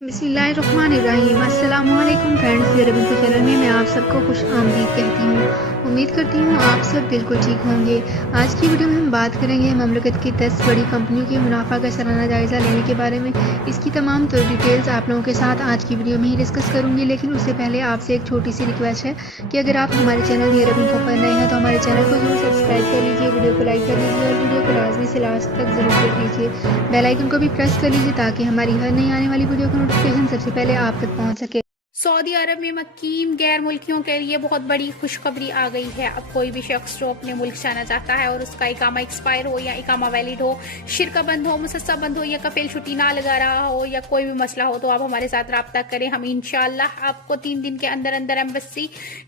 बिस्मिल्लाहिर्रहमानिर्रहीम। अस्सलामुअलैकुम फ्रेंड्स, मेरे बिल्कुल चैनल में मैं आप सबको खुश आमदीद कहती हूँ। उम्मीद करती हूँ आप सब बिल्कुल ठीक होंगे। आज की वीडियो में हम बात करेंगे ममलकत की 10 बड़ी कंपनियों के मुनाफा का सालाना जायज़ा लेने के बारे में। इसकी तमाम डिटेल्स आप लोगों के साथ आज की वीडियो में ही डिस्कस करूँगी, लेकिन उससे पहले आपसे एक छोटी सी रिक्वेस्ट है कि अगर आप हमारे चैनल नियर इन्फो पर नए हैं तो हमारे चैनल को जरूर सब्सक्राइब कर लीजिए, वीडियो को लाइक कर लीजिए और वीडियो को लाजमी से लास्ट तक जरूर देख लीजिए। बेल आइकन को भी प्रेस कर लीजिए ताकि हमारी हर नई आने वाली वीडियो का नोटिफिकेशन सबसे पहले आप तक पहुंच सके। सऊदी अरब में मुकीम गैर मुल्कियों के लिए बहुत बड़ी खुशखबरी आ गई है। अब कोई भी शख्स जो अपने मुल्क जाना चाहता है और उसका इकामा एक्सपायर हो या इकामा वैलिड हो, शिरका बंद हो, मुसस्सा बंद हो या कफील छुट्टी ना लगा रहा हो या कोई भी मसला हो, तो आप हमारे साथ रब्ता करें। हम इंशाअल्लाह आपको 3 दिन के अंदर अंदर एम्बेसी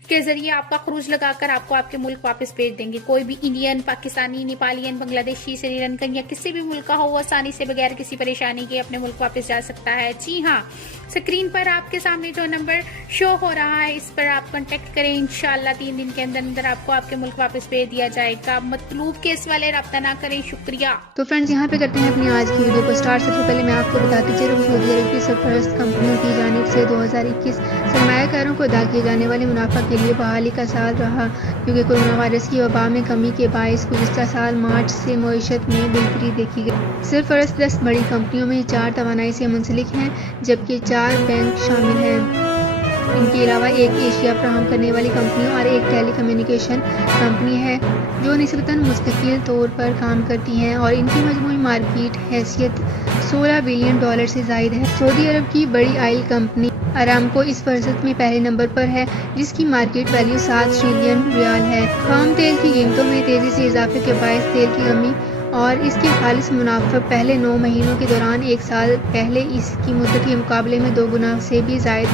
के जरिए आपका खरूज लगाकर आपको आपके मुल्क वापस भेज देंगे। कोई भी इंडियन, पाकिस्तानी, नेपालियन, बांग्लादेशी, श्रीलंकन या किसी भी मुल्क का हो, वो आसानी से बगैर किसी परेशानी के अपने मुल्क वापस जा सकता है। जी हाँ, स्क्रीन पर आपके सामने जो नंबर शो हो रहा है, इस पर आप कांटेक्ट करें। इंशाअल्लाह 3 दिन के अंदर अंदर आपको आपके मुल्क वापस भेज दिया जाएगा। मतलूब केस वाले रब्ता ना करें। शुक्रिया। तो फ्रेंड्स, यहाँ पे करते हैं अपनी आज की वीडियो को स्टार्ट। सबसे पहले मैं आपको बताती चलूँ सऊदी अरब की सरपरस्त कंपनियों की जानिब से 2021 सरमायाकारों को अदा किए जाने वाले मुनाफा के लिए बहाली का साल रहा, क्योंकि कोरोना वायरस की वबा में कमी के बायस गुज़िश्ता साल मार्च से मईशत में बेहतरी देखी गई। सरपरस्त 10 बड़ी कंपनियों में 4 तवानाई से मुंसलिक हैं, जबकि 4 बैंक शामिल हैं। इनके अलावा एक एशिया फराहम करने वाली कंपनी और एक टेली कम्युनिकेशन कंपनी है जो निस्बतन मुस्तकिल तौर पर काम करती हैं और इनकी मजमूई मार्केट हैसियत $16 बिलियन से ज़ायद है। सऊदी अरब की बड़ी ऑयल कंपनी अरामको इस फहरिस्त में पहले नंबर पर है, जिसकी मार्केट वैल्यू 7 ट्रिलियन रियाल है। खाम तेल की कीमतों में तेज़ी से इजाफे के बायस तेल की कमी और इसके खालिस मुनाफा पहले 9 महीनों के दौरान एक साल पहले इसकी मुद्दत के मुकाबले में 2 गुना से भी ज़ायद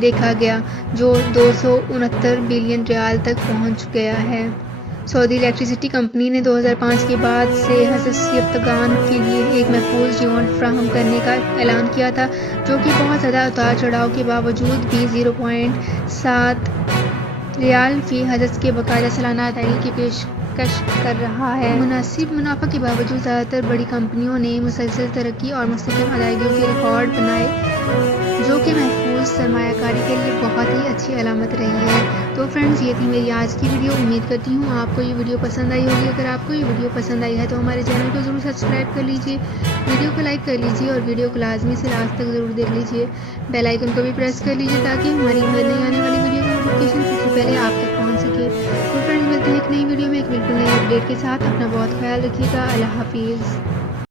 देखा गया, जो 269 बिलियन रियाल तक पहुंच गया है। सऊदी इलेक्ट्रिसिटी कंपनी ने 2005 के बाद से हससियतगान के लिए एक महफूज जीवन फराहम करने का ऐलान किया था, जो कि बहुत ज़्यादा उतार चढ़ाव के बावजूद भी 0.7 रियाल फी हज़स के बाकायदा सालाना अदायगी की पेशकश कर रहा है। मुनासिब मुनाफा के बावजूद ज़्यादातर बड़ी कंपनियों ने मुसलसल तरक्की और मुस्तकिल अदायगियों के रिकॉर्ड बनाए, जो कि महफूज सरमायाकारी के लिए बहुत ही अच्छी अलामत रही है। तो फ्रेंड्स, ये थी मेरी आज की वीडियो। उम्मीद करती हूँ आपको ये वीडियो पसंद आई होगी। अगर आपको ये वीडियो पसंद आई है तो हमारे चैनल को ज़रूर सब्सक्राइब कर लीजिए, वीडियो को लाइक कर लीजिए और वीडियो को लाजमी से लास्ट तक ज़रूर देख लीजिए। बेल आइकन को भी प्रेस कर लीजिए ताकि हमारी हर नई आने वाली वीडियो का नोटिफिकेशन सबसे पहले आप तक पहुँच सके। तो फ्रेंड्स, मिलते हैं एक नई वीडियो में एक बिल्कुल नई अपडेट के साथ। अपना बहुत ख्याल रखिएगा। अल्लाह हाफिज़।